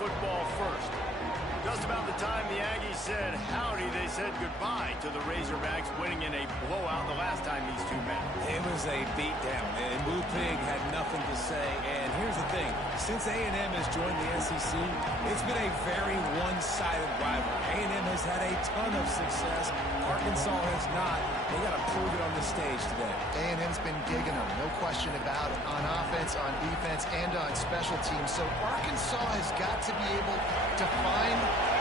football first. Just about the time the Aggies said howdy, they said goodbye to the Razorbacks, winning in a blowout the last time these two met. It was a beatdown, and Lou Pig had nothing to say. And here's the thing. Since A&M has joined the SEC, it's been a very one-sided rivalry. A&M has had a ton of success. Arkansas has not. They got to prove it on the stage today. A&M's been gigging them, no question about it, on offense, on defense, and on special teams. So Arkansas has got to be able to find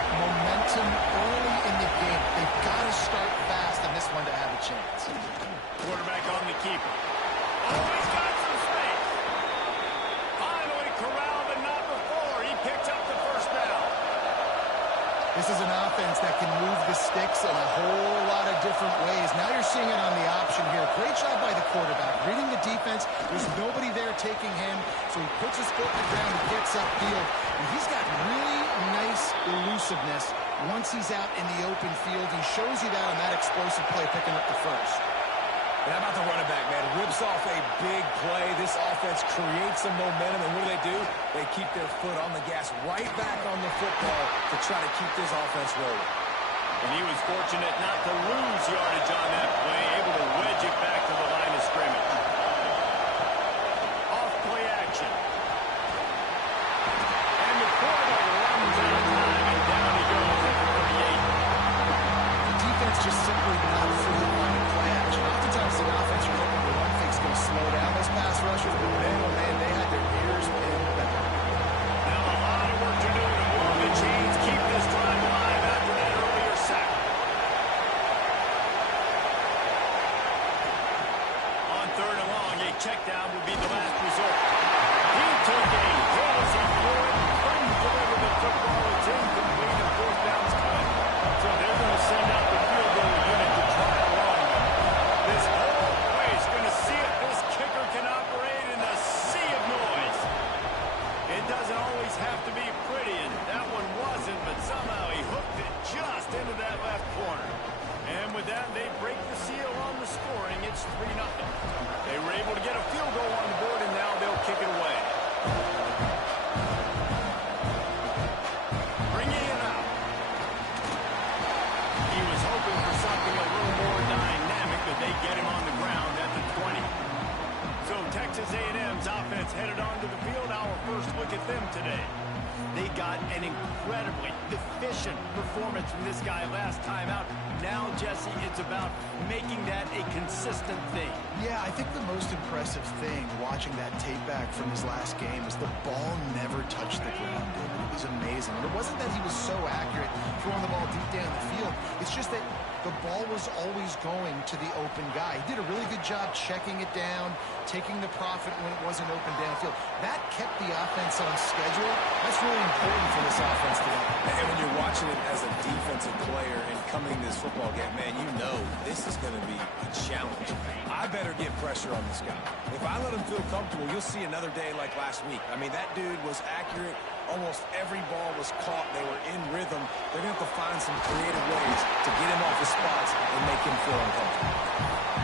momentum early in the game. They've got to start fast in this one to have a chance. Quarterback on the keeper. Oh, he's got some space. Finally corralled, but not before. He picked up the first down. This is an offense that can move the sticks in a whole lot of different ways. Now you're seeing it on the option here. Great job by the quarterback. Reading the defense. There's nobody there taking him, so he puts his foot in the ground and gets upfield. And he's got really nice elusiveness once he's out in the open field. He shows you that on that explosive play, picking up the first. And how about the running back, man? Rips off a big play. This offense creates some momentum, and what do? They keep their foot on the gas, right back on the football to try to keep this offense rolling. And he was fortunate not to lose yardage on that play, able to wedge it back to the line of scrimmage. Off play action. And the quarterback runs out of time, and down he goes at the 38. The defense just simply not fully on the play action. Oftentimes the offense you're hoping the run fake's going to slow down those pass rushers, but man, oh man, they had their ears pinned back. Now a lot of work to do to move the chains, keep this drive alive after that earlier sack. On third and long, a check down will be the last resort. He took a hit as he threw it, couldn't deliver the football. It's incomplete, and fourth down's coming. So they're going to send out the field goal unit to try a long one. This whole place going to see if this kicker can operate in a sea of noise. It doesn't always have to be pretty, and that one wasn't, but somehow he hooked it just into that left corner. And with that, they break the seal on the scoring. It's 3-0. They were able to get a field goal on the board, and now they'll kick it away. Bringing it out. He was hoping for something a little more dynamic, but they get him on the ground at the 20. So Texas A&M's offense headed onto the field. Our first look at them today. They got an incredibly efficient performance from this guy last time out. Now, Jesse, it's about making that a consistent thing. Yeah, I think the most impressive thing watching that tape back from his last game is the ball never touched the ground, David. It was amazing. And it wasn't that he was so accurate throwing the ball deep down the field. It's just that the ball was always going to the open guy. He did a really good job checking it down, taking the profit when it wasn't open downfield. That kept the offense on schedule. That's really important for this offense today. And when you're watching it as a defensive player and coming this football game, man, you know this is going to be a challenge. I better get pressure on this guy. If I let him feel comfortable, you'll see another day like last week. I mean, that dude was accurate. Almost every ball was caught. They were in rhythm. They're going to have to find some creative ways to get him off his spots and make him feel uncomfortable.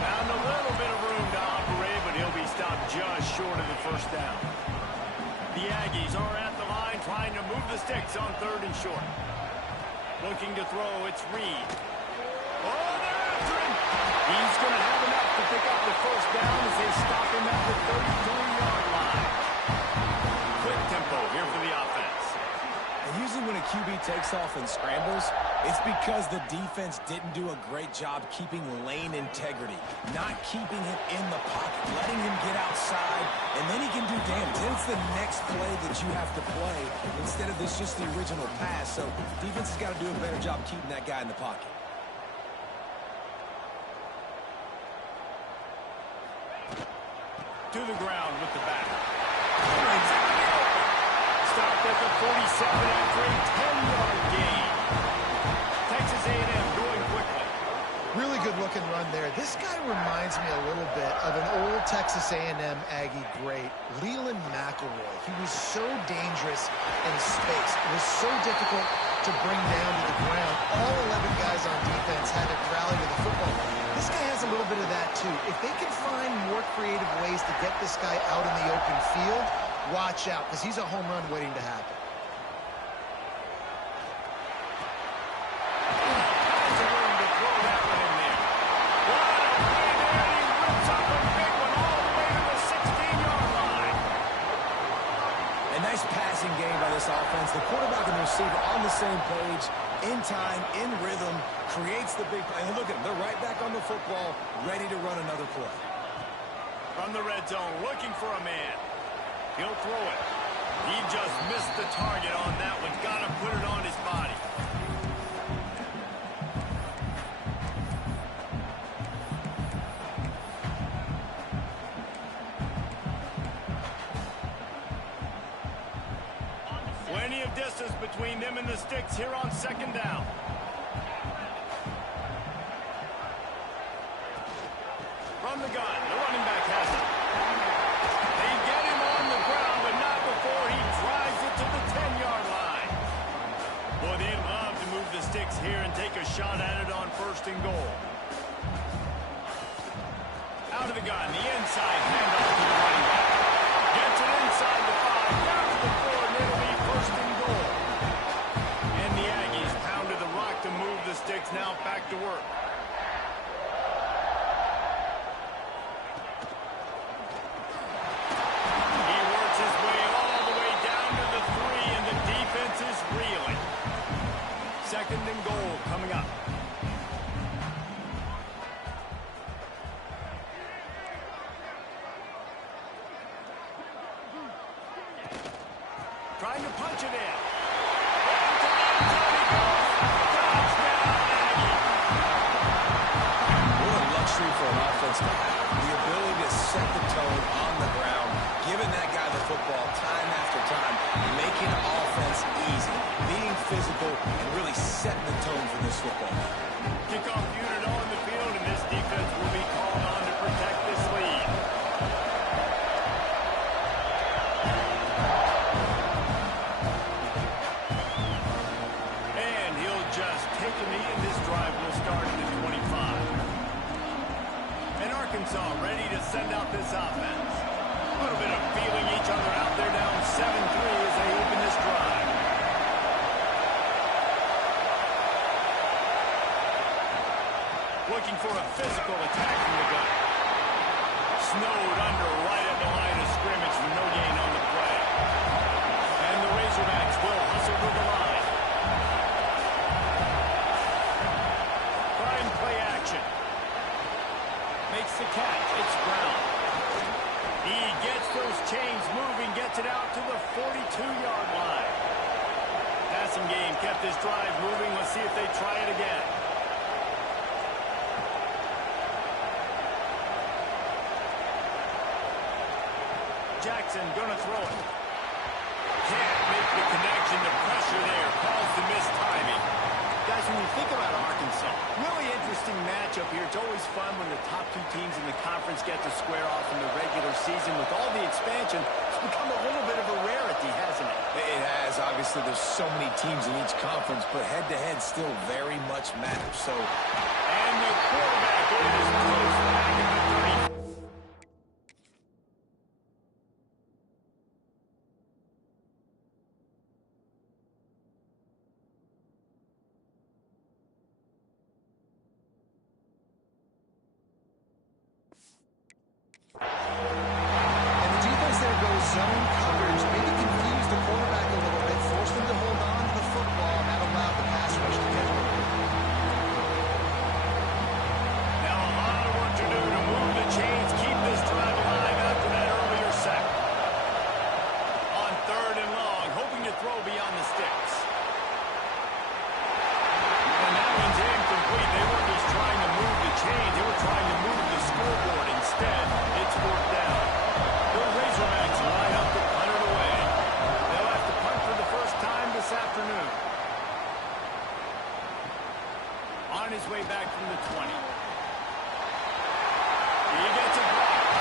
Found a little bit of room to operate, but he'll be stopped just short of the first down. The Aggies are at the line trying to move the sticks on third and short. Looking to throw, it's Reed. Oh, they're after him. He's going to have enough to pick up the first down as they stop him at the 33-yard line. Quick tempo here for the offense. And usually when a QB takes off and scrambles, it's because the defense didn't do a great job keeping lane integrity, not keeping him in the pocket, letting him get outside, and then he can do damage. Then it's the next play that you have to play instead of this just the original pass. So defense has got to do a better job keeping that guy in the pocket. To the ground with the back. Stopped at the 47 after a 10-yard gain. Texas A&M going quickly. Really good looking run there. This guy reminds me a little bit of an old Texas A&M Aggie great, Leland McElroy. He was so dangerous in space. It was so difficult to bring down to the ground. All 11 guys on defense had to rally to the football. This guy has a little bit of that too. If they can find more creative ways to get this guy out in the open field, watch out, because he's a home run waiting to happen. offense, the quarterback and the receiver on the same page, in time, in rhythm, creates the big play. And look at them. They're right back on the football, ready to run another play. From the red zone, looking for a man. He'll throw it. He just missed the target on that one. Got to put it on his body. Plenty of distance between them and the sticks here on second down. From the gun, the running back has it. They get him on the ground, but not before he drives it to the 10-yard line. Boy, they'd love to move the sticks here and take a shot at it on first and goal. Out of the gun, the inside handoff to the running back. Gets it inside the 5, down to the 4, and it'll be first and goal. And the Aggies pounded the rock to move the sticks, now back to work. He works his way all the way down to the 3, and the defense is reeling. Second and goal coming up. Trying to punch it in. What a luxury for an offense to have. The ability to set the tone on the ground, giving that guy the football time after time, making offense easy, being physical, and really setting the tone for this football. Kickoff unit on the field, and this defense will be called on to protect this lead. And he'll just take a knee, and this drive will start at the 25. And Arkansas ready to send out this offense. A little bit of feeling each other out there, down 7-3 as they open this drive. Looking for a physical attack from the gun. Snowed under right at the line of scrimmage with no gain on the play. And the Razorbacks will hustle to the line. Prime play action. Makes the catch. It's Brown. He gets those chains moving, gets it out to the 42-yard line. Passing game kept this drive moving. Let's see if they try it again. Jackson gonna throw it. Can't make the connection. The pressure there caused the missed timing. Guys, when you think about Arkansas, really interesting matchup here. It's always fun when the top two teams in the conference get to square off in the regular season. With all the expansion, it's become a little bit of a rarity, hasn't it? It has. Obviously, there's so many teams in each conference, but head-to-head still very much matters. So, and the quarterback is close back at the 30. And the defense there goes zone coverage, maybe confused the quarterback a little bit, forced him to hold on to the football, and that allowed the pass rush to get him. Now a lot of work to do to move the chains, keep this drive alive after that earlier sack. On third and long, hoping to throw beyond the sticks. And that one's incomplete. They weren't just trying to move the chains, they were trying to move the scoreboard instead. It's fourth down. The Razorbacks line up to punt it away. They'll have to punt for the first time this afternoon. On his way back from the 20. He gets it blocked.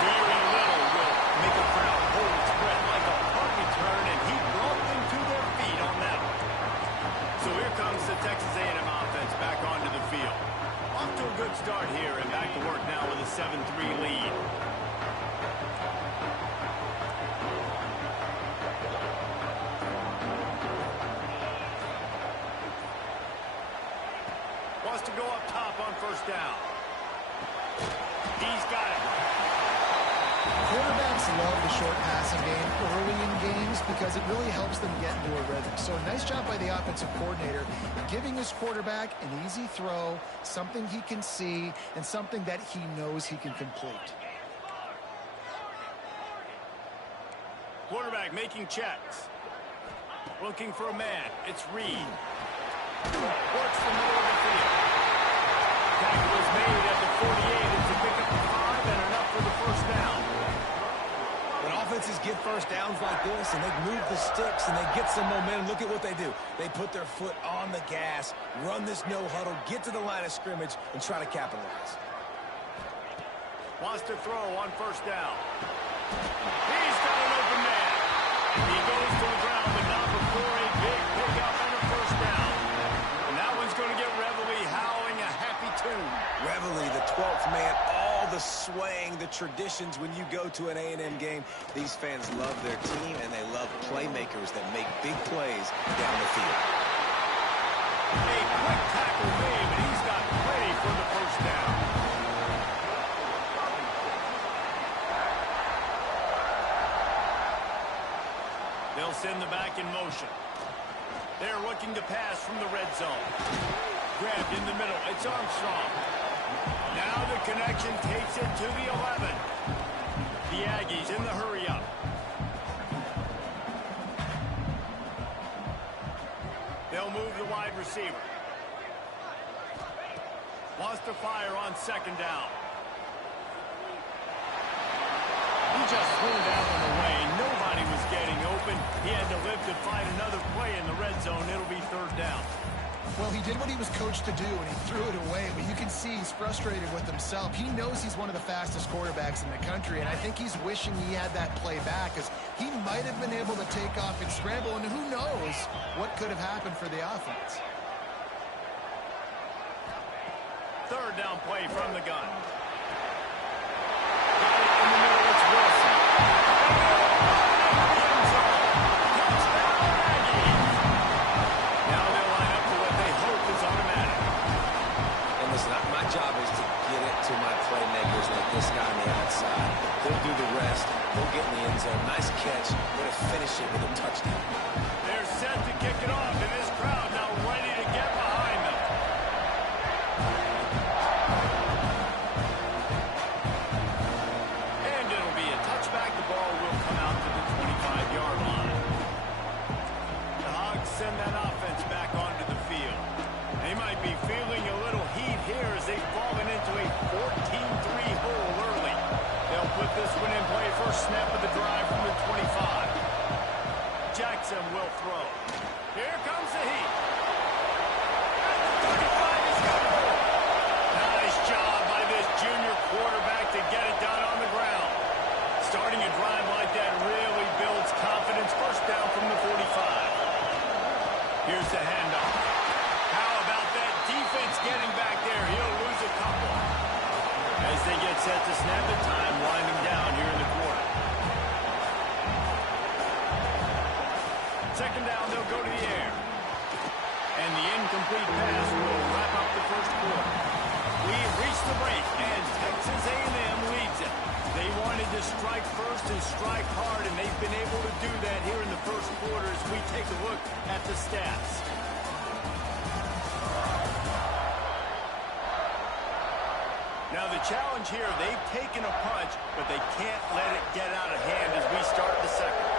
Very little will make a crowd hold its breath like a punt return, and he brought them to their feet on that one. So here comes the Texas A&M offense back onto the field. Off to a good start here, and back to work now with a 7-3 lead. Wants to go up top on first down. He's got it. Quarterbacks love the short passing game early in games because it really helps them get into a rhythm. So a nice job by the offensive coordinator giving his quarterback an easy throw, something he can see, and something that he knows he can complete. Quarterback making checks. Looking for a man. It's Reed. Works the middle of the field. Tackle is made at the 48. It's a pickup of 5 and enough for the first down. When offenses get first downs like this and they move the sticks and they get some momentum, look at what they do. They put their foot on the gas, run this no huddle, get to the line of scrimmage, and try to capitalize. Wants to throw on first down. He's got an open man. He goes to the ground, but not before a big pickup and a first down. And that one's going to get Reveille howling a happy tune. Reveille, the 12th man, all the swaying, the traditions when you go to an A&M game. These fans love their team, and they love playmakers that make big plays down the field. A quick tackle made, but he's got plenty for the first down. They'll send the back in motion. They're looking to pass from the red zone. Grabbed in the middle. It's Armstrong. Now the connection takes it to the 11. The Aggies in the hurry-up. They'll move the wide receiver. Wants to fire on second down. He just threw that one away. Nobody was getting open. He had to live to find another play in the red zone. It'll be third down. Well, he did what he was coached to do, and he threw it away, but you can see he's frustrated with himself. He knows he's one of the fastest quarterbacks in the country, and I think he's wishing he had that play back, because he might have been able to take off and scramble, and who knows what could have happened for the offense. Third down play from the gun. Got it in the middle. It's Wilson. Now they'll line up for what they hope is automatic. And listen, my job is to get it to my playmakers like this guy on the outside. They'll do the rest. They'll get in the end zone. Nice catch. But to finish it with a touchdown. They're set to kick it off, and this crowd now ready to get behind them. And it'll be a touchback. The ball will come out to the 25-yard line. The Hogs send that offense back onto the field. They might be feeling a little heat here as they've fallen into a 14-3 hole early. They'll put this one in play. First snap of the drive from the 25. Jackson will throw. Here comes the heat. At the 35, he's got it. Nice job by this junior quarterback to get it done on the ground. Starting a drive like that really builds confidence. First down from the 45. Here's the handoff. How about that defense getting back there? He'll lose a couple. As they get set to snap it, time winding down here in the quarter. Second down, they'll go to the air. And the incomplete pass will wrap up the first quarter. We've reached the break, and Texas A&M leads it. They wanted to strike first and strike hard, and they've been able to do that here in the first quarter as we take a look at the stats. Now the challenge here, they've taken a punch, but they can't let it get out of hand as we start the second.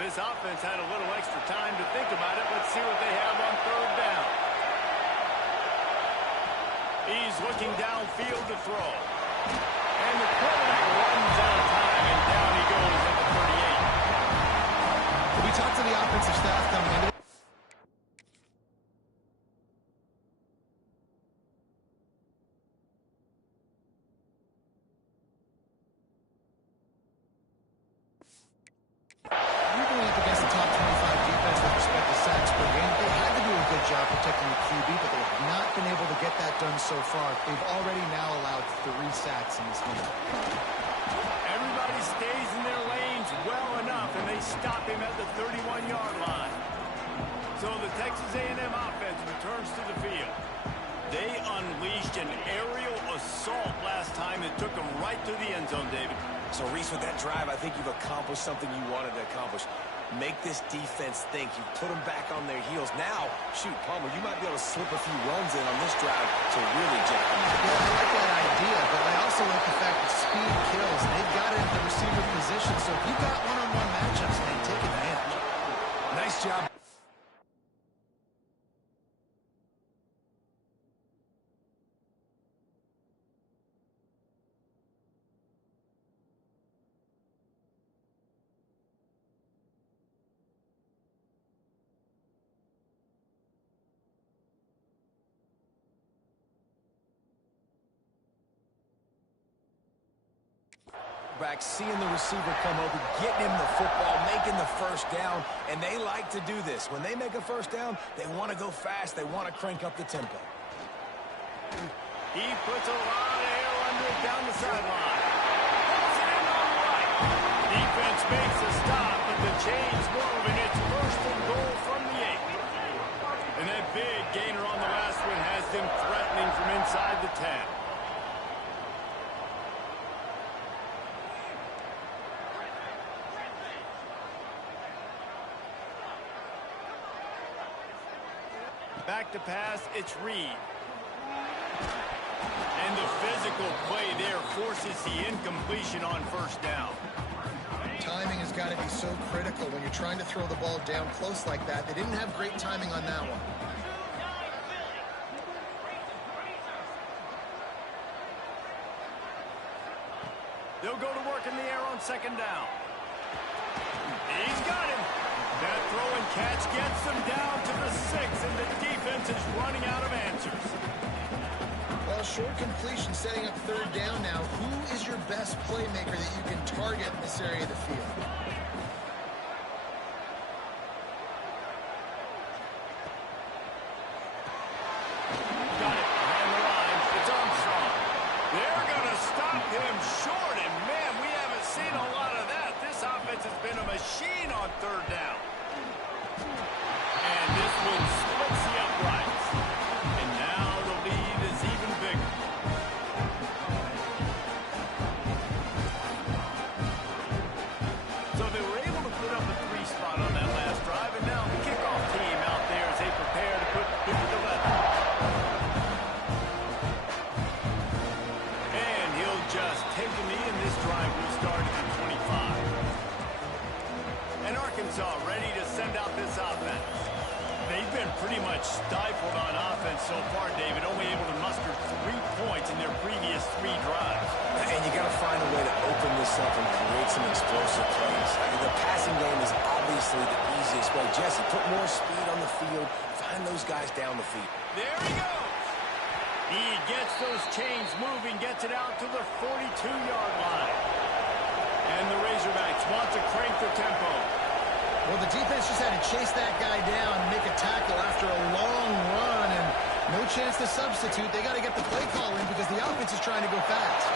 This offense had a little extra time to think about it. Let's see what they have on third down. He's looking downfield to throw. And the quarterback runs out of time, and down he goes at the 38. We talked to the offensive staff coming into so far. They've already now allowed 3 sacks in this game. Everybody stays in their lanes well enough, and they stop him at the 31-yard line. So the Texas A&M offense returns to the field. They unleashed an aerial assault last time that took them right to the end zone, David. So, Reese, with that drive, I think you've accomplished something you wanted to accomplish. Make this defense think. You put them back on their heels. Now, shoot, Palmer, you might be able to slip a few runs in on this drive to really jack them up. Yeah, I like that idea, but I also like the fact that speed kills. They've got it in the receiver position, so if you've got one-on-one matchups, man, take advantage. Nice job. Back, seeing the receiver come over, getting him the football, making the first down, and they like to do this. When they make a first down, they want to go fast. They want to crank up the tempo. He puts a lot of air under it down the sideline. Pulls it in on the right. Defense makes a stop, but the chains move, and it's first and goal from the 8. And that big gainer on the last one has them threatening from inside the 10. Back to pass, it's Reed. And the physical play there forces the incompletion on first down. Timing has got to be so critical when you're trying to throw the ball down close like that. They didn't have great timing on that one. They'll go to work in the air on second down. He's got him. That throw and catch gets them down to the 6, and the defense is running out of answers. Well, short completion setting up third down now. Who is your best playmaker that you can target in this area of the field? Got it behind the line. It's Armstrong. They're going to stop him short, and man, we haven't seen a lot of that. This offense has been a machine on third down. And this one splits the uprights. And now the lead is even bigger. So they were able to put up a 3 spot on that last drive, and now the kickoff team out there as they prepare to put 50 to 11. And he'll just take a knee, and this drive will start at the 25. And Arkansas ready to send out this offense. They've been pretty much stifled on offense so far, David, only able to muster 3 points in their previous 3 drives. And you got to find a way to open this up and create some explosive plays. I mean, the passing game is obviously the easiest way. Jesse, put more speed on the field. Find those guys down the field. There he goes. He gets those chains moving, gets it out to the 42-yard line. And the Razorbacks want to crank the tempo. Well, the defense just had to chase that guy down and make a tackle after a long run, and no chance to substitute. They got to get the play call in because the offense is trying to go fast.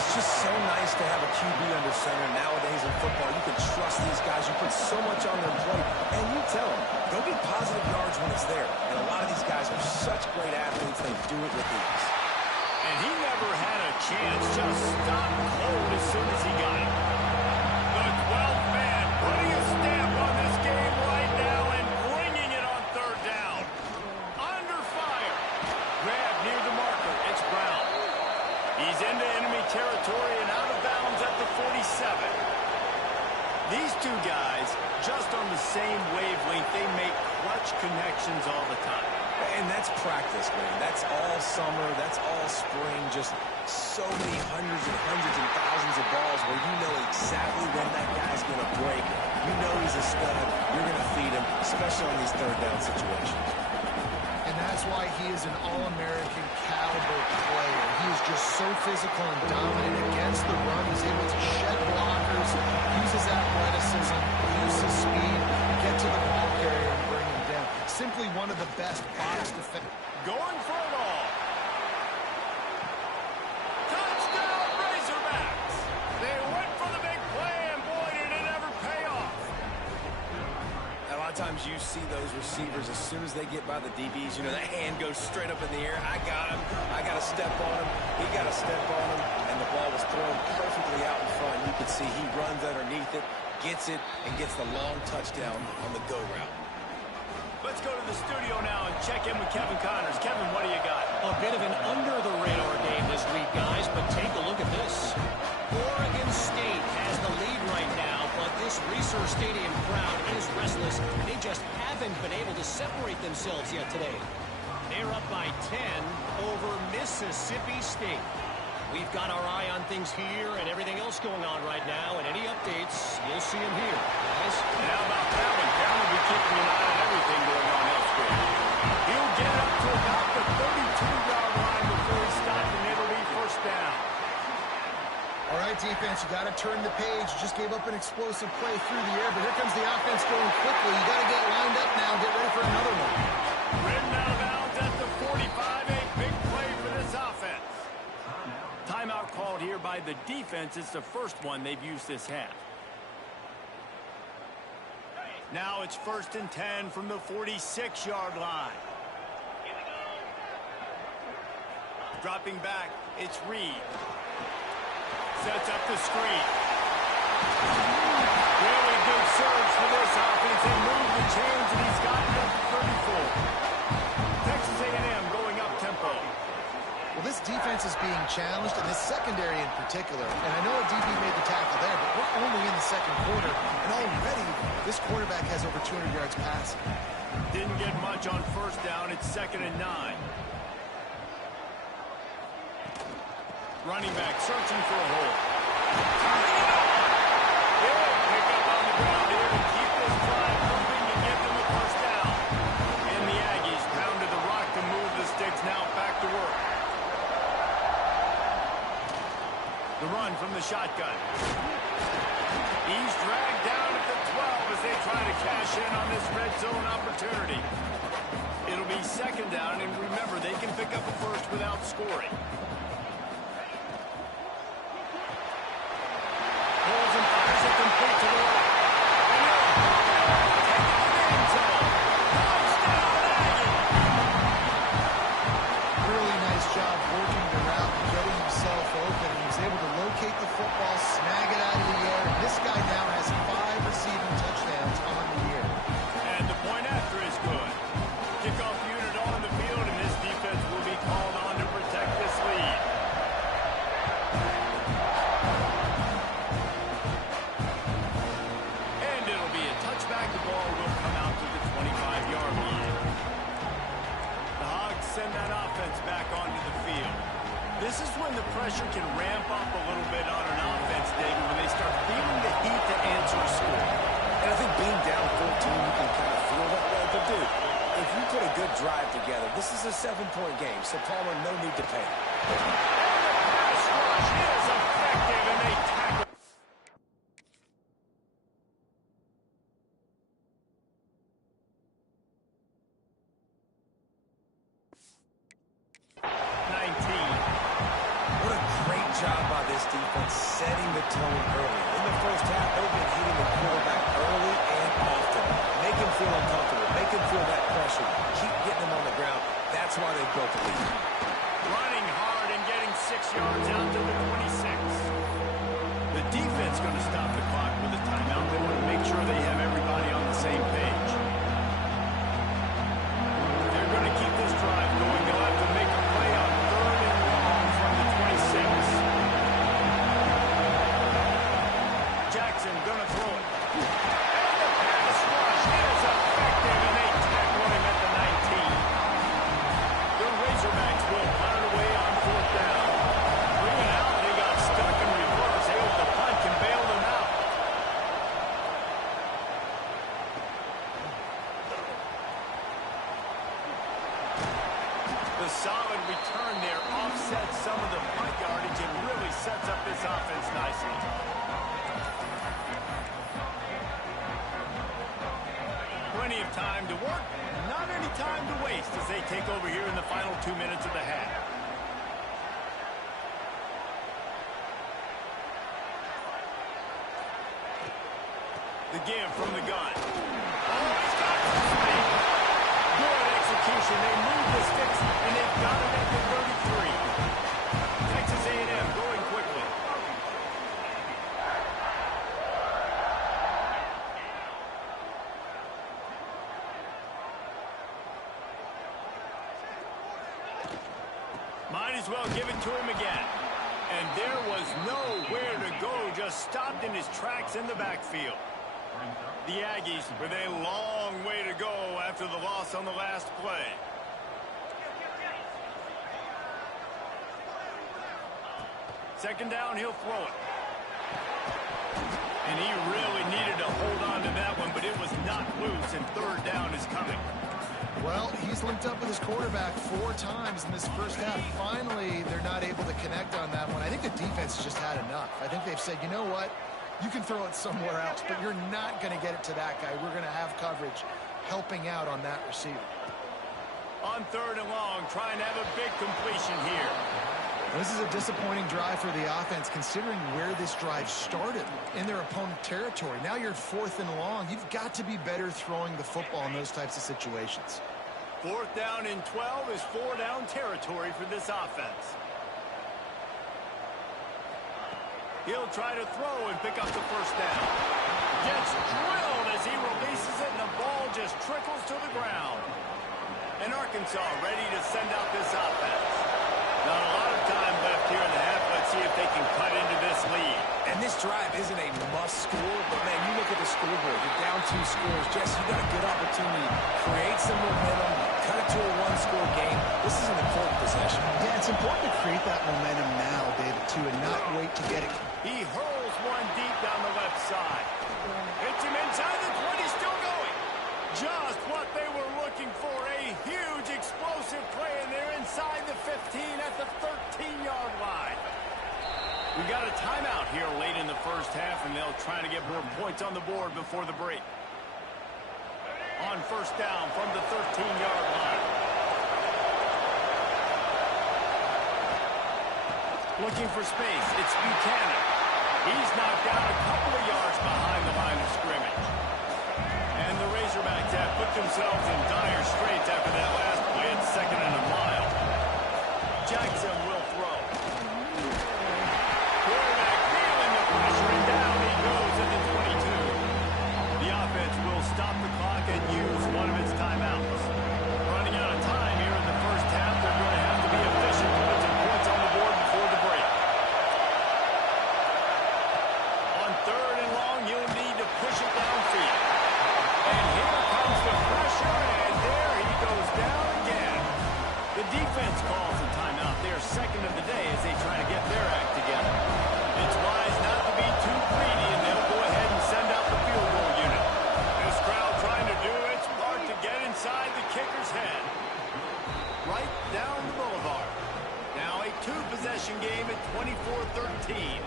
It's just so nice to have a QB under center nowadays in football. You can trust these guys. You put so much on their plate, and you tell them, go get positive yards when it's there. And a lot of these guys are such great athletes, they do it with ease. And he never had a chance, just stopped cold as soon as he got it. The 12th man putting a stamp on this game right now and bringing it on third down. Under fire. Grab near the marker. It's Brown. He's into enemy territory and out of bounds at the 47. These two guys, just on the same wavelength, they make clutch connections all the time. And that's practice, man. That's all summer. That's all spring. Just so many hundreds and thousands of balls where you know exactly when that guy's going to break. You know he's a stud. You're going to feed him, especially on these third down situations. And that's why he is an All-American caliber player. He is just so physical and dominant against the run. He's able to shed blockers, use his athleticism, use his speed, get to the ball carrier and bring him down. Simply one of the best box defenders. Going for it all. Touchdown, Razorbacks. They went for the big play, and boy, did it ever pay off. A lot of times times you see those receivers, as soon as they get by the DBs, you know, that hand goes straight up in the air. I got him. I got to step on him. He got to step on him. And the ball was thrown perfectly out in front. You can see he runs underneath it, gets it, and gets the long touchdown on the go route. Let's go to the studio now and check in with Kevin Connors. Kevin, what do you got? A bit of an under-the-radar game this week, guys, but take a look at this. Oregon State has the lead right now, but this Reser Stadium crowd is restless. They just haven't been able to separate themselves yet today. They're up by 10 over Mississippi State. We've got our eye on things here and everything else going on right now, and any updates, you'll see them here, guys. And how about Calvin? Calvin will be keeping an eye on everything going on elsewhere. He'll get up to about the 32-yard line before he stops, and it'll be first down. All right, defense, you got to turn the page. You just gave up an explosive play through the air, but here comes the offense going quickly. You got to get lined up now and get ready for another one. Ridden out of bounds at the 45, a big play for this offense. Timeout called here by the defense. It's the first one they've used this half. Now it's 1st and 10 from the 46-yard line. Dropping back, it's Reed. Sets up the screen. Really good surge for this offense. They move the chains, and he's got it up to 34. Texas A&M going up tempo. Well, this defense is being challenged, and this secondary in particular. And I know a DB made the tackle there, but we're only in the second quarter, and already this quarterback has over 200 yards passing. Didn't get much on first down. It's 2nd and 9. Running back searching for a hole. Pick up on the ground here to keep this drive moving and get them the first down. And the Aggies pounded the rock to move the sticks. Now back to work. The run from the shotgun. He's dragged down at the 12 as they try to cash in on this red zone opportunity. It'll be 2nd down, and remember, they can pick up a first without scoring. Pulls and fires it complete to the right. Really nice job working the route and getting himself open. He was able to locate the football, snag it out of the air. And this guy now has 5 receiving touchdowns on the year. And the point after is good. Kickoff unit on the field, and this defense will be called on to protect this lead. And it'll be a touchback. The ball will come out to the 25-yard line. The Hogs send that offense back onto the field. This is when the pressure can ramp up a little bit on an offense, David, when they start feeling the heat to answer a score. And I think being down 14, you can kind of feel that way. But, dude, if you put a good drive together, this is a 7-point game, so Palmer, no need to panic. And the pass rush is effective, and they tackle. What a great job by this defense setting the tone early. In the first half, they've been hitting the quarterback early and often. Make him feel uncomfortable. Make him feel that pressure. Keep getting him on the ground. That's why they built the lead. Running hard and getting 6 yards out to the 26. The defense going to stop the clock with a timeout. They want to make sure they have everybody on the same page. They're going to keep this drive going. They'll have to make a play on 3rd and long from the 26. Jackson going to throw it. And the pass rush is effective, and they tackle him at the 19. The Razorbacks will punt it away on 4th down. Bring it out. They got stuck in reverse. They hope the punt can bail them out. The solid return there offsets some of the punt yardage and really sets up this offense nicely. Plenty of time to work, not any time to waste as they take over here in the final 2 minutes of the half. The give from the gun. Oh, he's got possession. They move the sticks, and they've got it at the 33. Texas A&M going quickly. Might as well give it to him again. And there was nowhere to go, just stopped in his tracks in the backfield. The Aggies with a long way to go after the loss on the last play. Second down, he'll throw it. And he really needed to hold on to that one, but it was not loose, and third down is coming. Well, he's linked up with his quarterback 4 times in this first half. Finally, they're not able to connect on that one. I think the defense just had enough. I think they've said, you know what? You can throw it somewhere else, but you're not going to get it to that guy. We're going to have coverage helping out on that receiver. On third and long, trying to have a big completion here. This is a disappointing drive for the offense, considering where this drive started, in their opponent territory. Now you're 4th and long. You've got to be better throwing the football in those types of situations. 4th down and 12 is 4-down territory for this offense. He'll try to throw and pick up the first down. Gets drilled as he releases it, and the ball just trickles to the ground. And Arkansas ready to send out this offense. Not a lot of time left here in the half. Let's see if they can cut into this lead. And this drive isn't a must score, but man, you look at the scoreboard, you're down 2 scores. Jesse, you got a good opportunity. Create some momentum, cut it to a 1-score game. This is an important possession. Yeah, it's important to create that momentum now, David, too, and not wait to get it. He hurls one deep down the left side. Hits him inside the 20, still going. Just what they were looking for, a huge explosive play, and they're inside the 15 at the 13-yard line. We got a timeout here late in the first half, and they'll try to get more points on the board before the break. On first down from the 13-yard line. Looking for space, it's Buchanan. He's knocked out a couple of yards behind the line of scrimmage. And the Razorbacks have put themselves in dire straits after that last play. It's 2nd and a mile. Jackson will throw. Quarterback feeling the pressure, and down he goes at the 22. The offense will stop the clock and use one of its timeouts. Running out of time here in the first half. They're going to have to be efficient to put some points on the board before the break. On third and long, you'll need to push it downfield. And here comes the pressure, and there he goes down again. The defense calls a timeout. They're 2nd of the day as they try to get their act together. It's wise not to be too greedy, and they'll go ahead and send out the field goal unit. This crowd trying to do its part to get inside the kicker's head. Right down the boulevard. Now a 2-possession game at 24-13.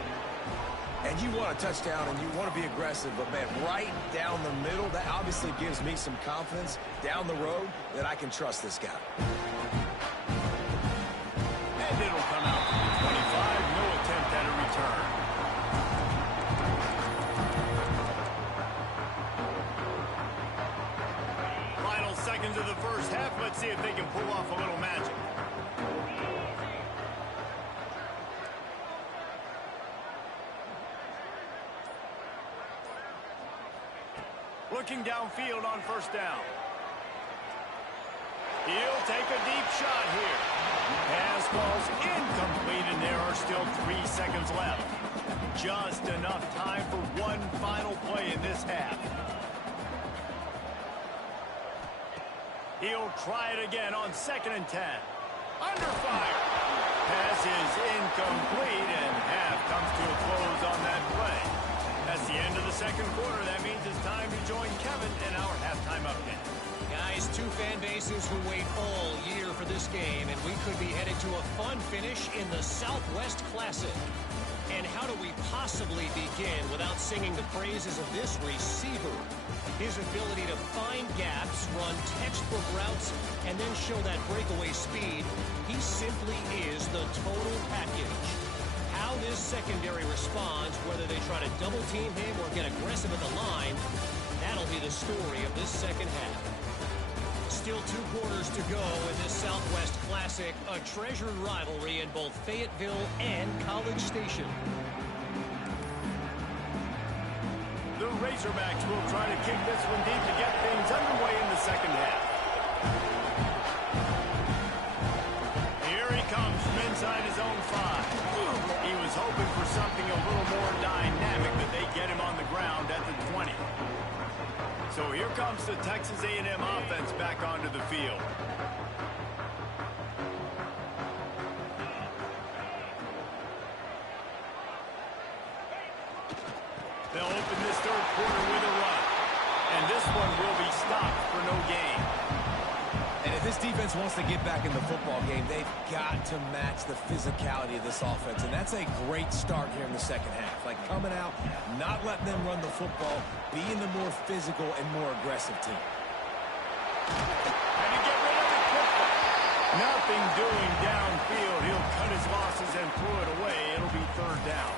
And you want a touchdown and you want to be aggressive, but man, right down the middle, that obviously gives me some confidence down the road that I can trust this guy. And it'll come out from the 25, no attempt at a return. Final seconds of the first half, let's see if they can pull off a little magic. Looking downfield on first down. He'll take a deep shot here. Pass falls incomplete, and there are still 3 seconds left. Just enough time for one final play in this half. He'll try it again on 2nd and 10. Under fire. Pass is incomplete, and half comes to a close on that play. That's the end of the second quarter. That means it's time to join Kevin in our halftime update. Guys, 2 fan bases who wait all year for this game, and we could be headed to a fun finish in the Southwest Classic. And how do we possibly begin without singing the praises of this receiver? His ability to find gaps, run textbook routes, and then show that breakaway speed, he simply is the total package. How this secondary responds, whether they try to double team him or get aggressive at the line, that'll be the story of this second half. Still 2 quarters to go in this Southwest Classic, a treasured rivalry in both Fayetteville and College Station. The Razorbacks will try to kick this one deep to get things underway in the second half. Here he comes from inside his own 5. He was hoping for something a little more dynamic, but they get him on the ground at the 20. So here comes the Texas A&M offense back onto the field. They'll open this third quarter with a run. And this one will be stopped for no gain. And if this defense wants to get back in the football game, they've got to match the physicality of this offense. And that's a great start here in the second half. Like coming out, not letting them run the football, being the more physical and more aggressive team. And to get rid of it quickly. Nothing doing downfield. He'll cut his losses and throw it away. It'll be third down.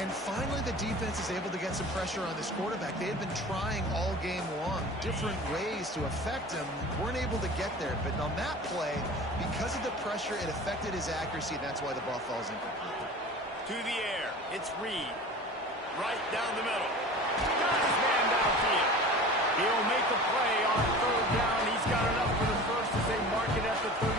And finally, the defense is able to get some pressure on this quarterback. They had been trying all game long, different ways to affect him. Weren't able to get there. But on that play, because of the pressure, it affected his accuracy, and that's why the ball falls incomplete. To the air. It's Reed. Right down the middle. Got his man downfield. He'll make a play on third down. He's got enough for the first as they mark it at the 32.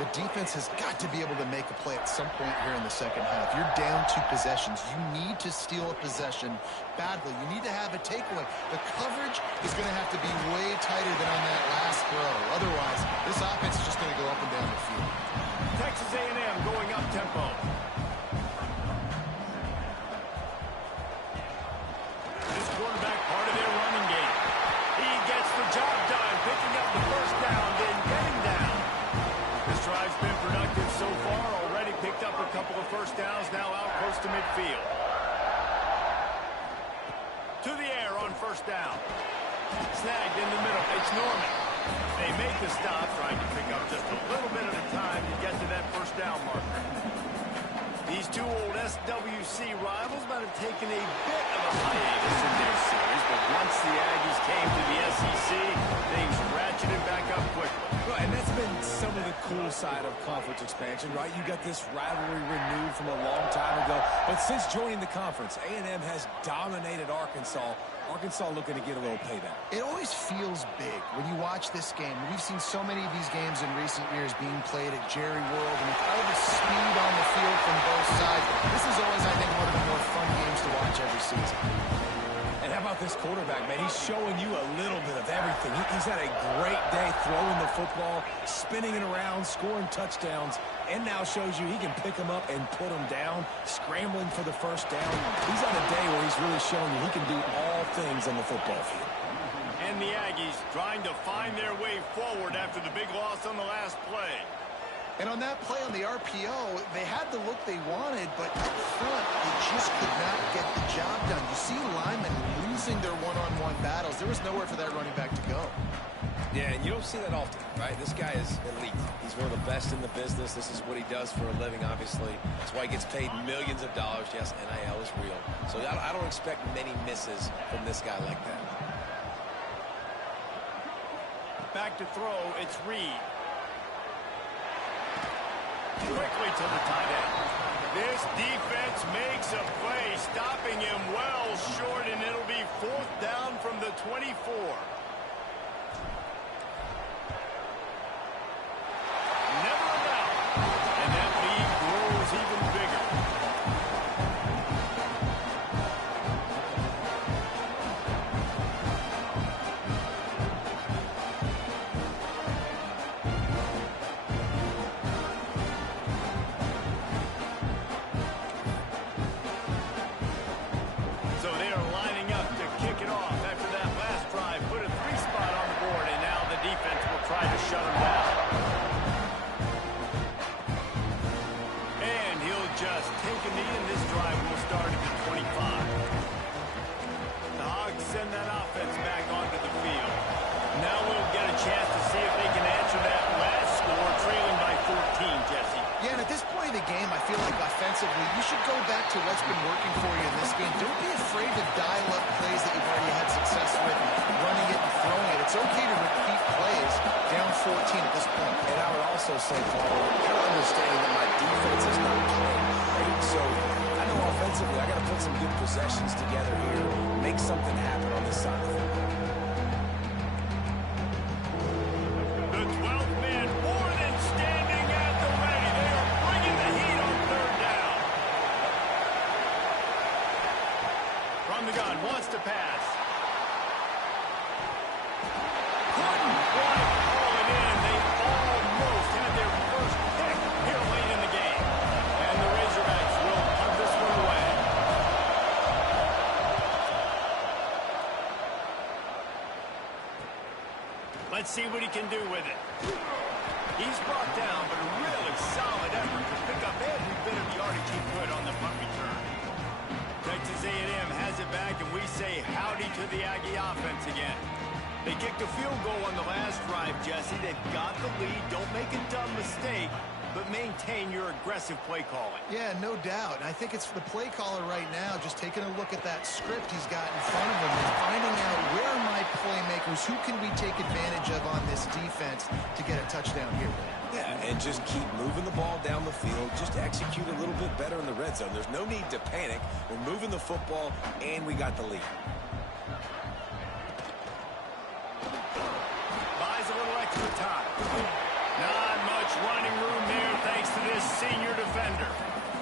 The defense has got to be able to make a play at some point here in the second half. You're down 2 possessions. You need to steal a possession badly. You need to have a takeaway. The coverage is going to have to be way tighter than on that last throw. Otherwise, this offense is just going to go up and down the field. Texas A&M going up tempo. This quarterback part of their running game. He gets the job done, picking up the first down, then getting down. This drive's been productive so far. Already picked up a couple of first downs, now out close to midfield. To the air on first down. Snagged in the middle. It's Norman. They make the stop, trying to pick up just a little bit at a time to get to that first down marker. These 2 old SWC rivals might have taken a bit of a hiatus in their series, but once the Aggies came to the SEC, things ratcheted back up quickly. Well, and that's been some of the cool side of conference expansion, right? You got this rivalry renewed from a long time ago. But since joining the conference, A&M has dominated Arkansas. Arkansas looking to get a little payback. It always feels big when you watch this game. We've seen so many of these games in recent years being played at Jerry World, and with all the speed on the field from both sides, this is always, I think, one of the more fun games to watch every season. And how about this quarterback, man? He's showing you a little bit of everything. He's had a great day throwing the football, spinning it around, scoring touchdowns, and now shows you he can pick them up and put them down, scrambling for the first down. He's on a day where he's really showing you he can do all things on the football field. And the Aggies trying to find their way forward after the big loss on the last play. And on that play on the RPO, they had the look they wanted, but up front, they just could not get the job done. You see linemen losing their one-on-one battles. There was nowhere for that running back to go. Yeah, and you don't see that often, right? This guy is elite. He's one of the best in the business. This is what he does for a living, obviously. That's why he gets paid millions of dollars. Yes, NIL is real. So I don't expect many misses from this guy like that. Back to throw, it's Reed. Quickly to the tight end. This defense makes a play, stopping him well short, and it'll be fourth down from the 24. Never about. And that lead grows even bigger. So they are lining up to kick it off after that last drive. Put a 3-spot on the board, and now the defense will try to shut them down. And he'll just take a knee, and this drive will start at the 25. The Hogs send that offense back onto the field. Now we'll get a chance to see if they can answer that last score, trailing by 14, Jesse. Yeah, and at this point of the game, I feel like offensively, you should go back to what's been working for you in this game. Don't be afraid to dial up plays that you've already had success with, running it and throwing it. It's okay to repeat plays down 14 at this point. And I would also say, Paul, kind of understanding that my defense is not playing great. So I know offensively, I got to put some good possessions together here, make something happen on this side of the football. The 12th man more than standing at the ready. They are bringing the heat on third down. From the gun, wants to pass. Couldn't quite call it in. They almost had their first pick here late in the game. And the Razorbacks will punt this one away. Let's see what he can do with it. He's brought down, but a really solid effort to pick up every bit of yardage he could on the punt return. Texas A&M has it back, and we say howdy to the Aggie offense again. They kicked a field goal on the last drive, Jesse. They've got the lead. Don't make a dumb mistake, but maintain your aggressive play calling. Yeah, no doubt. I think it's the play caller right now just taking a look at that script he's got in front of him and finding out where are my playmakers, who can we take advantage of on this defense to get a touchdown here. Yeah, and just keep moving the ball down the field. Just execute a little bit better in the red zone. There's no need to panic. We're moving the football, and we got the lead. Buys a little extra time. Not much running room there thanks to this senior defender.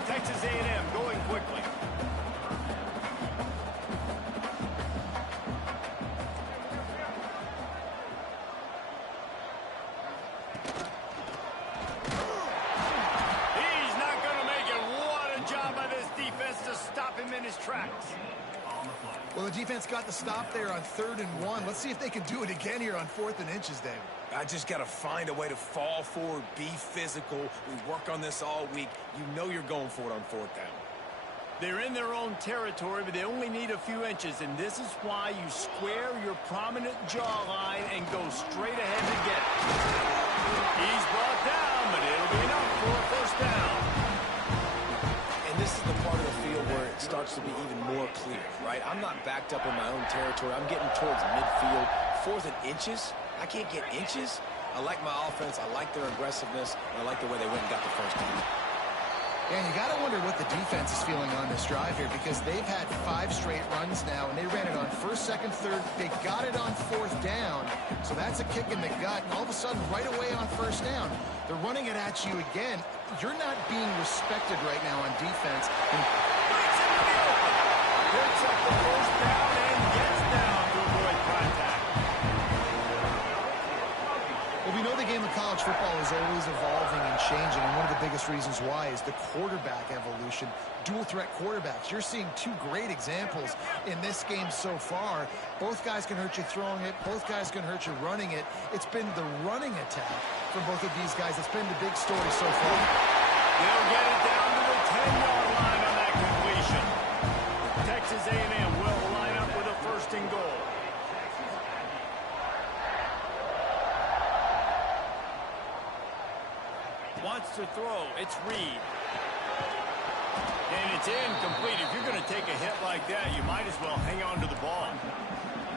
Texas A&M going quickly. He's not going to make it. What a job by this defense to stop him in his tracks. Well, the defense got the stop there on 3rd and 1. Let's see if they can do it again here on 4th and inches, David. I just got to find a way to fall forward, be physical. We work on this all week. You know you're going for it on 4th down. They're in their own territory, but they only need a few inches, and this is why you square your prominent jawline and go straight ahead to get it. He's brought down, but it'll be enough for a first down. And this is the part of the field where it starts to be even more clear, right? I'm not backed up in my own territory. I'm getting towards midfield. 4th and inches? I can't get inches. I like my offense. I like their aggressiveness. And I like the way they went and got the first down. And you got to wonder what the defense is feeling on this drive here, because they've had 5 straight runs now, and they ran it on 1st, 2nd, 3rd. They got it on 4th down, so that's a kick in the gut. And all of a sudden, right away on 1st down, they're running it at you again. You're not being respected right now on defense. And Breaks into the open. Picks up the first down and gets down to avoid contact. well, we know the game of college football is always evolving and changing, and one of the biggest reasons why is the quarterback evolution. Dual threat quarterbacks. You're seeing 2 great examples in this game so far. Both guys can hurt you throwing it. Both guys can hurt you running it. It's been the running attack for both of these guys that's been the big story so far. They'll get it down to the 10-yard line on that completion. Texas A&M will line up with a 1st and goal. Wants to throw. It's Reed. And it's incomplete. If you're going to take a hit like that, you might as well hang on to the ball.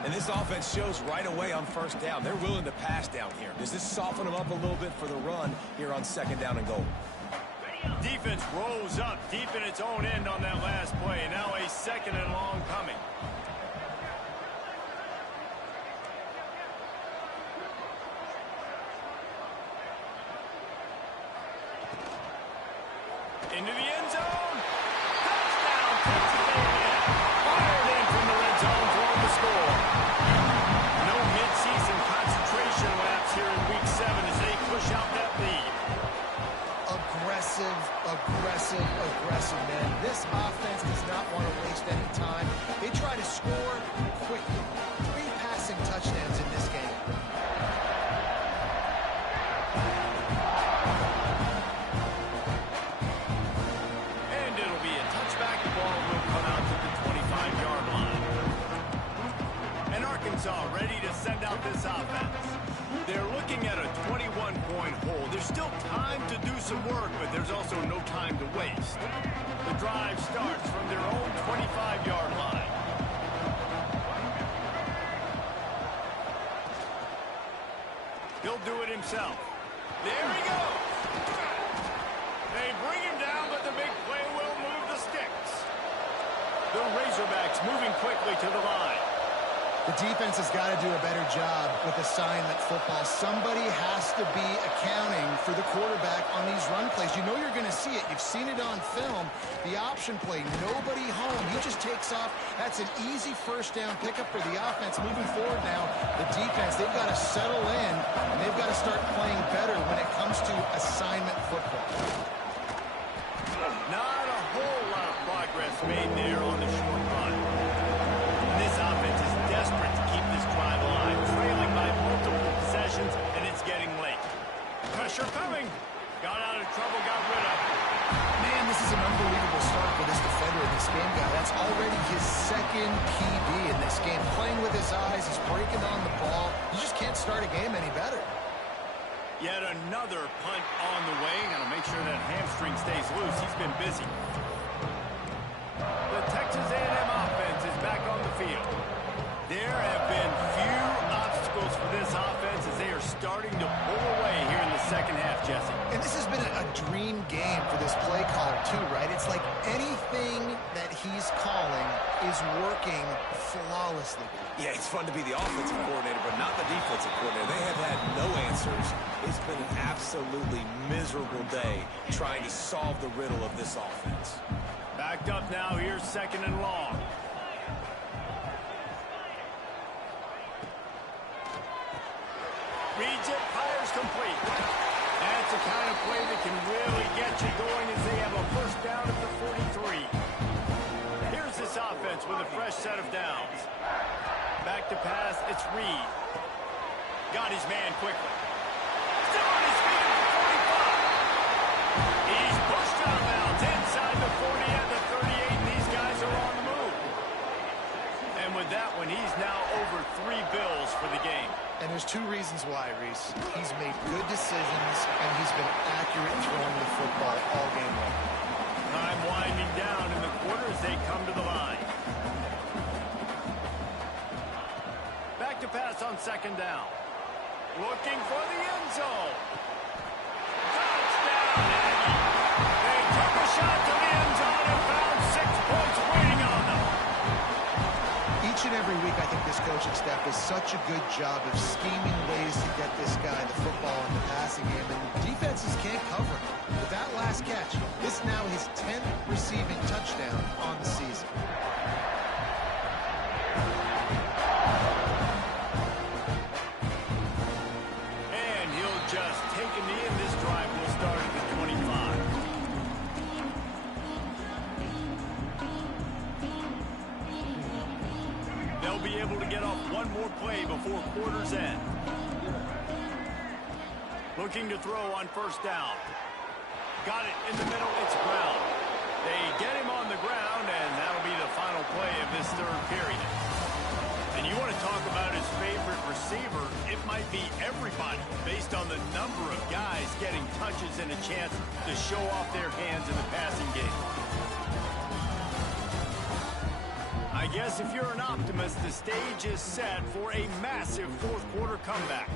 And this offense shows right away on 1st down. They're willing to pass down here. Does this soften them up a little bit for the run here on 2nd down and goal? Defense rolls up deep in its own end on that last play. Now a 2nd and long coming. Into the end zone. Touchdown, Texas A&M. Fired in from the red zone for the score. No midseason concentration laps here in Week 7 as they push out that lead. Aggressive, man. This offense does not want to waste any time. They try to score quickly. 3 passing touchdowns in this game. And it'll be a touchback. The ball will come out to the 25-yard line. And Arkansas ready to send out this offense. They're looking at a 21-point hole. There's still time to do some work, but there's also no time to to waste. The drive starts from their own 25-yard line. He'll do it himself. There he goes. They bring him down, but the big play will move the sticks. The Razorbacks moving quickly to the line. The defense has got to do a better job with assignment football. Somebody has to be accounting for the quarterback on these run plays. You know you're going to see it. You've seen it on film. The option play, nobody home. He just takes off. That's an easy first down pickup for the offense. Moving forward now, the defense, they've got to settle in, and they've got to start playing better when it comes to assignment football. Not a whole lot of progress made there on the short run. This offense is desperate to keep this drive alive, trailing by multiple possessions, and it's getting late. Pressure coming. Got out of trouble, got rid of it. Man, this is an unbelievable start for this defender in this game, guy. That's already his second PB in this game. Playing with his eyes, he's breaking on the ball. You just can't start a game any better. Yet another punt on the way. Got to make sure that hamstring stays loose. He's been busy. The Texas A&M offense is back on the field. There have been few obstacles for this offense as they are starting to pull away here in the second half, Jesse. And this has been a dream game for this play caller, too, right? It's like anything that he's calling is working flawlessly. Yeah, it's fun to be the offensive coordinator, but not the defensive coordinator. They have had no answers. It's been an absolutely miserable day trying to solve the riddle of this offense. Backed up now. Here's second and long. Reads it, fires complete. That's the kind of play that can really get you going as they have a first down at the 43. Here's this offense with a fresh set of downs. Back to pass, it's Reed. Got his man quickly. Still on his feet at the 45. He's pushed out of bounds inside the 40 at the 38, and these guys are on the move. And with that one, he's now over 3 bills for the game. And there's 2 reasons why, Reese. He's made good decisions, and he's been accurate throwing the football all game long. Time winding down in the quarter as they come to the line. Back to pass on second down. Looking for the end zone. Touchdown! They took a shot to the end zone and found 6 points waiting on them. Each and every week, I think this coaching staff does such a good job of scheming ways to get this guy the football in the passing game, and defenses can't cover him. With that last catch, this is now his 10th receiving touchdown on the season. And he'll just take a knee, and this drive will start at the 25. They'll be able to get off one more play before quarter's end. Looking to throw on first down. Got it in the middle. It's Brown. They get him on the ground, and that'll be the final play of this third period. And you want to talk about his favorite receiver, it might be everybody based on the number of guys getting touches and a chance to show off their hands in the passing game. I guess if you're an optimist, the stage is set for a massive fourth quarter comeback.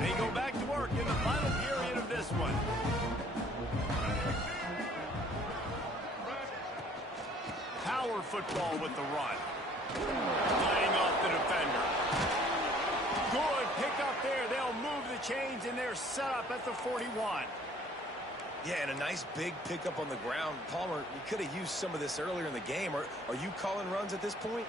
They go back to work in the final period of this one. Power football with the run. Laying off the defender. Good pickup there. They'll move the chains, and they're set up at the 41. Yeah, and a nice big pickup on the ground. Palmer, you could have used some of this earlier in the game. Are you calling runs at this point?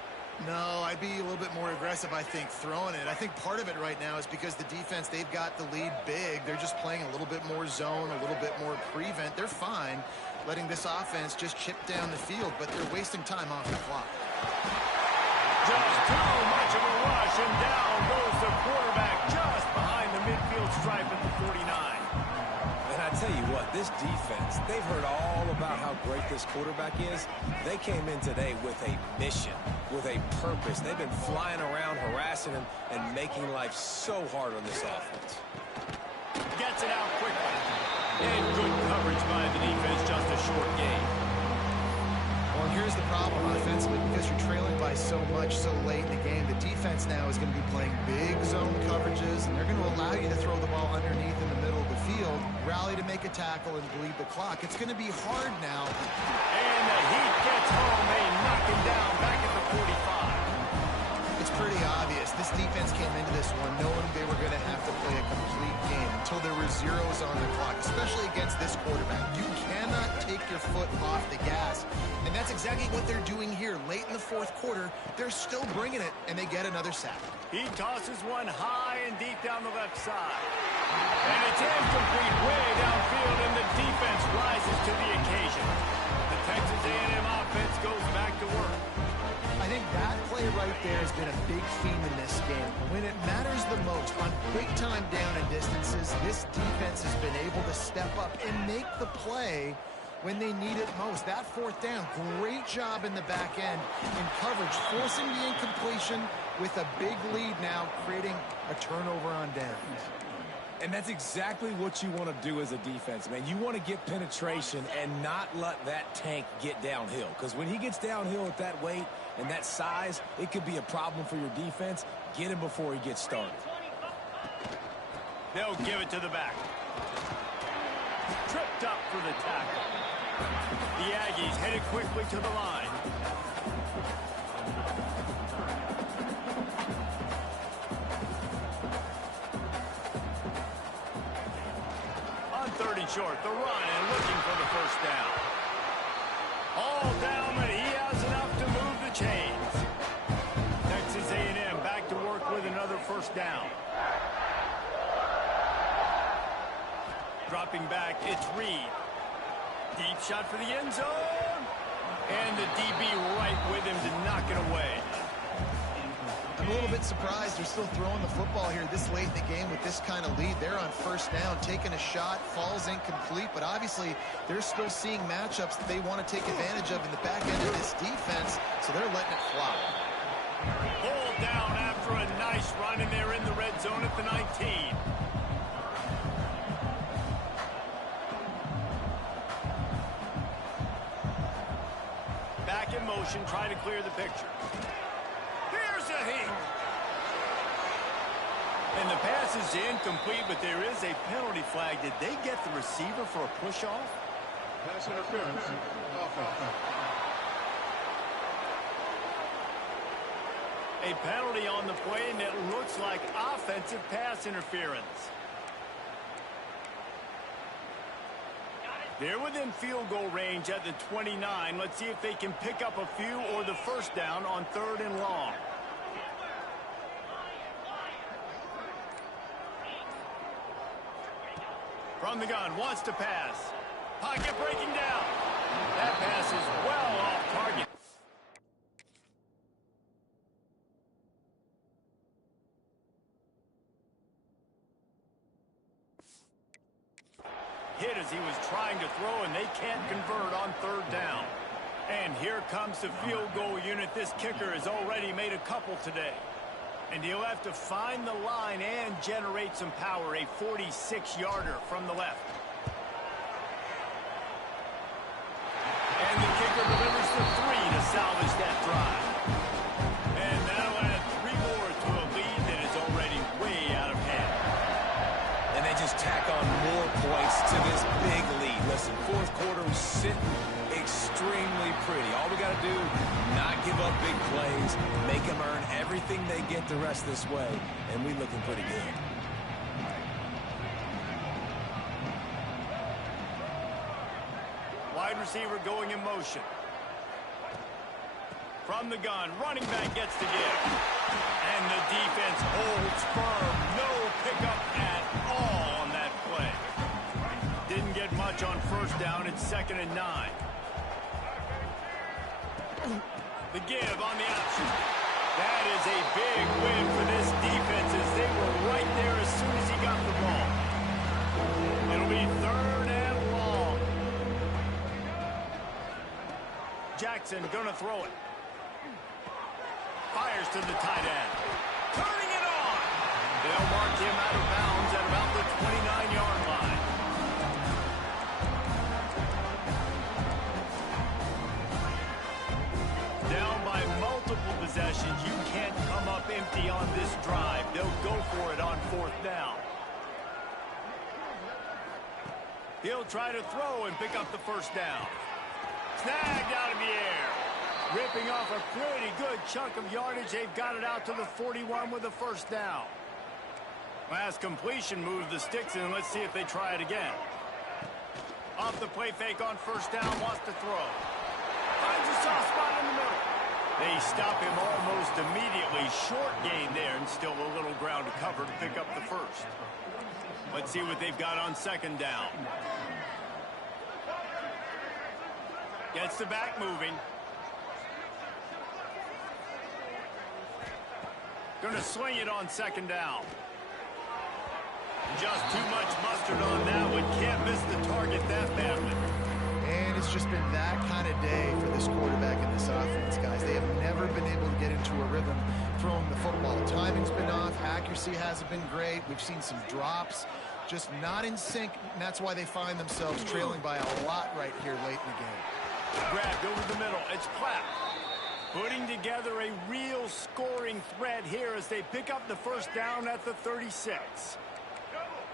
No, I'd be a little bit more aggressive, I think, throwing it. I think part of it right now is because the defense, they've got the lead big. They're just playing a little bit more zone, a little bit more prevent. They're fine letting this offense just chip down the field, but they're wasting time off the clock. Just too much of a rush, and down goes the quarterback just behind the midfield stripe at the 49. And I tell you what, This defense, they've heard all about how great this quarterback is. They came in today with a mission, with a purpose. They've been flying around, harassing him, and making life so hard on this offense. Gets it out quickly. And good coverage by the defense, just a short gain. Well, here's the problem offensively, because you're trailing by so much so late in the game. The defense now is going to be playing big zone coverages, and they're going to allow you to throw the ball underneath in the middle of the field, rally to make a tackle, and bleed the clock. It's going to be hard now. And the Heat gets home. They knock him down back at the 45. It's pretty obvious. This defense came into this one knowing they were going to have to play a complete game until there were zeros on the clock, especially against this quarterback. You cannot take your foot off the gas. And that's exactly what they're doing here. Late in the fourth quarter, they're still bringing it, and they get another sack. He tosses one high and deep down the left side. And it's incomplete way downfield, and the defense rises to the occasion. The Texas A&M offense goes back to work. I think that play right there has been a big theme in this game. When it matters the most, on big-time down and distances, this defense has been able to step up and make the play when they need it most. That fourth down, great job in the back end in coverage, forcing the incompletion with a big lead now, creating a turnover on downs. And that's exactly what you want to do as a defense, man. You want to get penetration and not let that tank get downhill. Because when he gets downhill at that weight and that size, it could be a problem for your defense. Get him before he gets started. They'll give it to the back. Tripped up for the tackle. The Aggies headed quickly to the line. On third and short, the run and looking for the first down. All down, but he has enough to move the chains. Texas A&M back to work with another first down. Dropping back, it's Reed. Deep shot for the end zone. And the DB right with him to knock it away. I'm a little bit surprised they're still throwing the football here this late in the game with this kind of lead. They're on first down, taking a shot, falls incomplete, but obviously they're still seeing matchups that they want to take advantage of in the back end of this defense, so they're letting it fly. Pulled down after a nice run, and they're in the red zone at the 19. Back in motion, trying to clear the picture. Here's a Heat. And the pass is incomplete, but there is a penalty flag. Did they get the receiver for a push-off? Pass interference. Offense. A penalty on the play, and it looks like offensive pass interference. They're within field goal range at the 29. Let's see if they can pick up a few or the first down on third and long. From the gun, wants to pass. Pocket breaking down. That pass is well off target. Hit as he was trying to throw, and they can't convert on third down. And here comes the field goal unit. This kicker has already made a couple today. And he'll have to find the line and generate some power. A 46-yarder from the left. And the kicker delivers the 3 to salvage that drive. And that'll add 3 more to a lead that is already way out of hand. And they just tack on more points to this big lead. Listen, fourth quarter was sitting extremely pretty. All we got to do, not give up big plays, make them earn everything they get the rest this way, and we looking pretty good. Wide receiver going in motion. From the gun, running back gets the give. And the defense holds firm. No pickup at all on that play. Didn't get much on first down. It's 2nd and 9. The give on the option. That is a big win for this defense as they were right there as soon as he got the ball. It'll be 3rd and long. Jackson going to throw it. Fires to the tight end. Turning it on. They'll mark him out of bounds at about the 29-yard line. Down by multiple possessions. You can't come up empty on this drive. They'll go for it on 4th down. He'll try to throw and pick up the first down. Snagged out of the air. Ripping off a pretty good chunk of yardage. They've got it out to the 41 with a first down. Last completion moved the sticks in. Let's see if they try it again. Off the play fake on first down. Wants to throw. Finds a soft spot in the middle. They stop him almost immediately. Short gain there and still a little ground to cover to pick up the first. Let's see what they've got on 2nd down. Gets the back moving. Going to sling it on 2nd down. Just too much mustard on that one. Can't miss the target that badly. And it's just been that kind of day for this quarterback and this offense, guys. They have never been able to get into a rhythm throwing the football. Timing's been off. Accuracy hasn't been great. We've seen some drops. Just not in sync, and that's why they find themselves trailing by a lot right here late in the game. Grabbed over the middle. It's Platt. Putting together a real scoring threat here as they pick up the first down at the 36.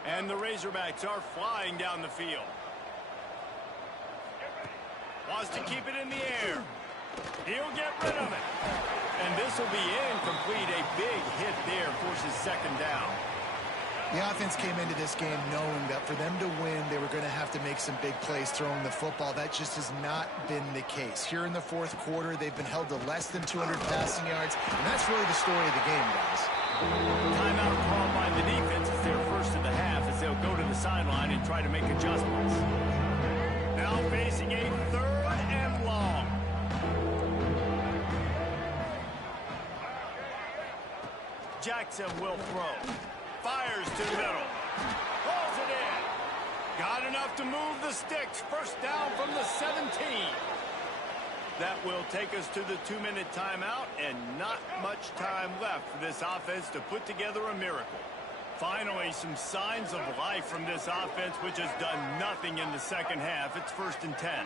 And the Razorbacks are flying down the field. Wants to keep it in the air. He'll get rid of it. And this will be incomplete. A big hit there forces 2nd down. The offense came into this game knowing that for them to win, they were going to have to make some big plays throwing the football. That just has not been the case. Here in the 4th quarter, they've been held to less than 200 passing yards, and that's really the story of the game, guys. Timeout called by the defense is their first of the half as they'll go to the sideline and try to make adjustments. Now facing a 3rd and long. Jackson will throw. Fires to the middle. Pulls it in. Got enough to move the sticks. First down from the 17. That will take us to the 2-minute timeout, and not much time left for this offense to put together a miracle. Finally, some signs of life from this offense, which has done nothing in the 2nd half. It's 1st and 10.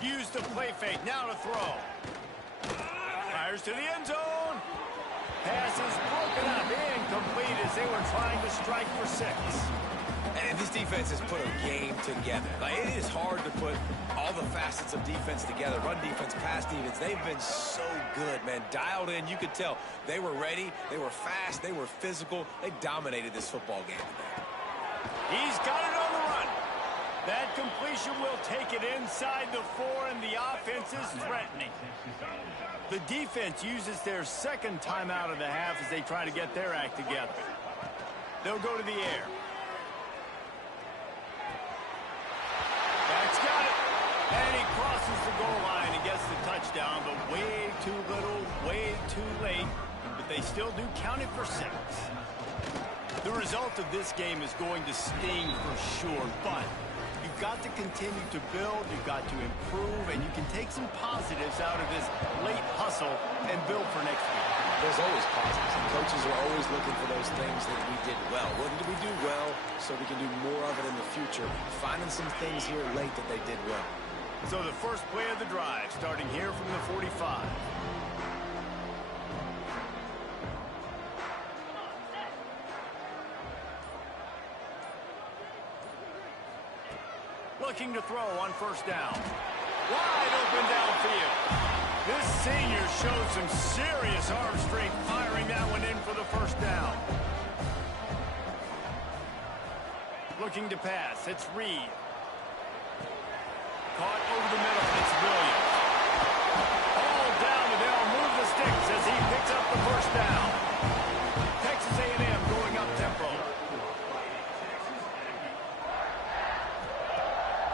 Use the play fake. Now to throw. Fires to the end zone. Pass is broken up, incomplete as they were trying to strike for 6. And this defense has put a game together. Like, it is hard to put all the facets of defense together. Run defense, pass defense. They've been so good, man. Dialed in. You could tell they were ready. They were fast. They were physical. They dominated this football game today. He's got it on the run. That completion will take it inside the 4, and the offense is threatening. The defense uses their 2nd timeout of the half as they try to get their act together. They'll go to the air. That's got it. And he crosses the goal line and gets the touchdown, but way too little, way too late. But they still do count it for 6. The result of this game is going to sting for sure, but you've got to continue to build, you've got to improve, and you can take some positives out of this late hustle and build for next week. There's always positives, and coaches are always looking for those things that we did well. What did we do well so we can do more of it in the future? Finding some things here late that they did well. So the first play of the drive, starting here from the 45. Looking to throw on first down. Wide open downfield. This senior showed some serious arm strength firing that one in for the first down. Looking to pass. It's Reed. Caught over the middle. It's Williams. All down, and they'll move the sticks as he picks up the first down. Texas A&M going up tempo.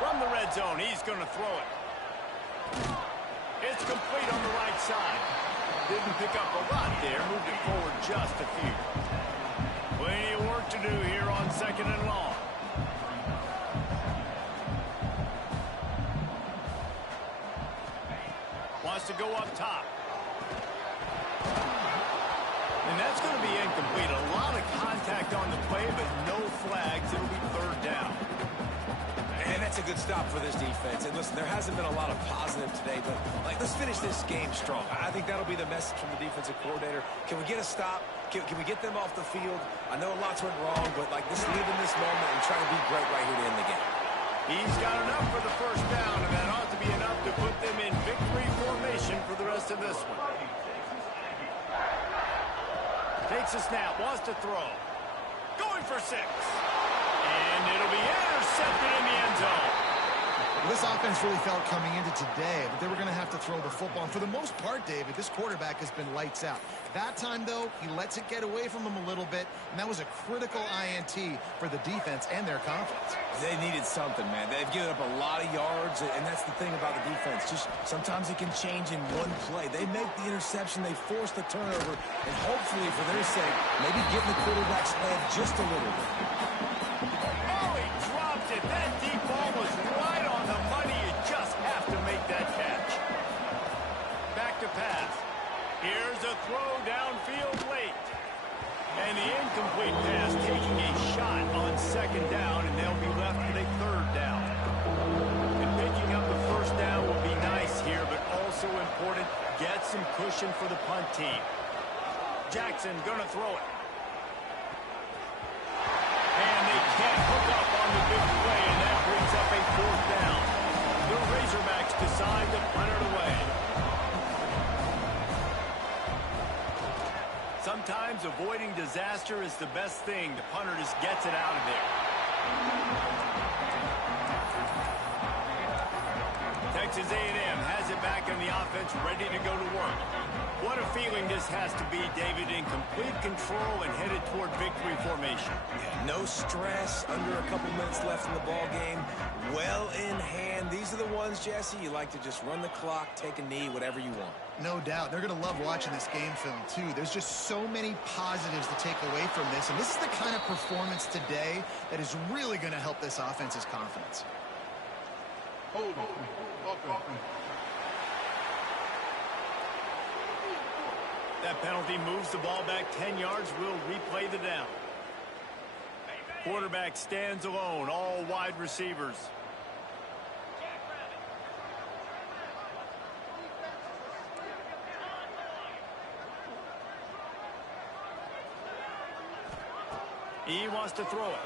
From the red zone, he's going to throw it. It's complete on the right side. Didn't pick up a lot there. Moved it forward just a few. Plenty of work to do here on 2nd and long. to go up top. And that's going to be incomplete. A lot of contact on the play, but no flags. It'll be third down. And that's a good stop for this defense. And listen, there hasn't been a lot of positive today, but let's finish this game strong. I think that'll be the message from the defensive coordinator. Can we get a stop? Can we get them off the field? I know lots went wrong, but just live in this moment and try to be great right here to end the game. He's got enough for the first down, and that ought to be enough to put them in victory formation for the rest of this one. Takes a snap, wants to throw. Going for 6. And it'll be intercepted in the end zone. This offense really felt coming into today, but they were going to have to throw the football. And for the most part, David, this quarterback has been lights out. That time, though, he lets it get away from him a little bit, and that was a critical INT for the defense and their confidence. They needed something, man. They've given up a lot of yards, and that's the thing about the defense. Just sometimes it can change in one play. They make the interception, they force the turnover, and hopefully, for their sake, maybe get in the quarterback's head just a little bit. Oh, he dropped it. That deep ball was right on the money. You just have to make that catch. Back to pass. Here's a throw downfield late. And the incomplete pass taking a shot on second down, and they'll be left with a third down. And picking up the first down will be nice here, but also important, get some cushion for the punt team. Jackson gonna throw it. And they can't hook up on the big play, and that brings up a fourth down. The Razorbacks decide to punt it away. Sometimes avoiding disaster is the best thing. The punter just gets it out of there. Texas A&M has it back in the offense, ready to go to work. What a feeling this has to be, David, in complete control and headed toward victory formation. Yeah, no stress, under a couple minutes left in the ball game, well in hand. These are the ones, Jesse, you like to just run the clock, take a knee, whatever you want. No doubt. They're going to love watching this game film, too. There's just so many positives to take away from this, and this is the kind of performance today that is really going to help this offense's confidence. Hold on. Offense. That penalty moves the ball back 10 yards. We'll replay the down. Quarterback stands alone, all wide receivers. He wants to throw it.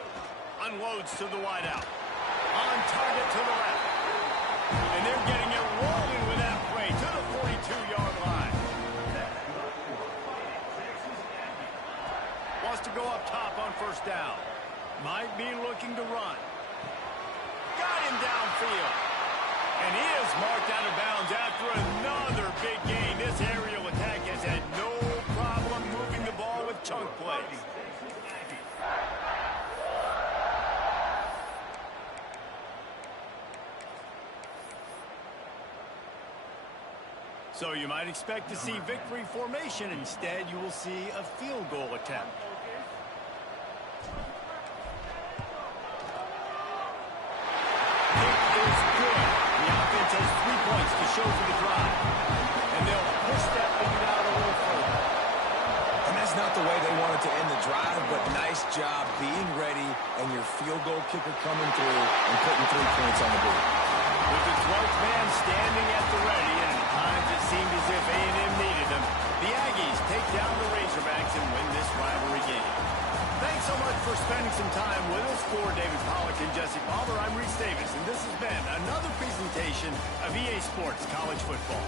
Unloads to the wideout. On target to the left. And they're getting it rolling with that play to the 42-yard line. Wants to go up top on first down. Might be looking to run. Got him downfield. And he is marked out of bounds after another big gain. This aerial attack has had no problem moving the ball with chunk plays. So you might expect to see victory formation. Instead, you will see a field goal attempt. Kick is good. The offense has 3 points to show for the drive. And they'll push that lead out a little further. And that's not the way they wanted to end the drive, but nice job being ready and your field goal kicker coming through and putting 3 points on the board. With the 12th man standing at the ready, and at times it seemed as if A&M needed them, the Aggies take down the Razorbacks and win this rivalry game. Thanks so much for spending some time with us. For David Pollack and Jesse Palmer, I'm Reese Davis, and this has been another presentation of EA Sports College Football.